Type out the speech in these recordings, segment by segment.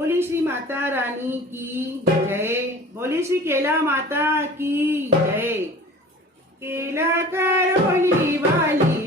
बोली श्री माता रानी की जय। बोली श्री केला माता की जय। केला करोली वाली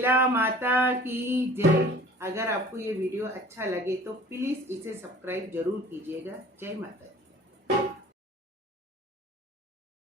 बेला माता की जय। अगर आपको ये वीडियो अच्छा लगे तो प्लीज़ इसे सब्सक्राइब ज़रूर कीजिएगा। जय माता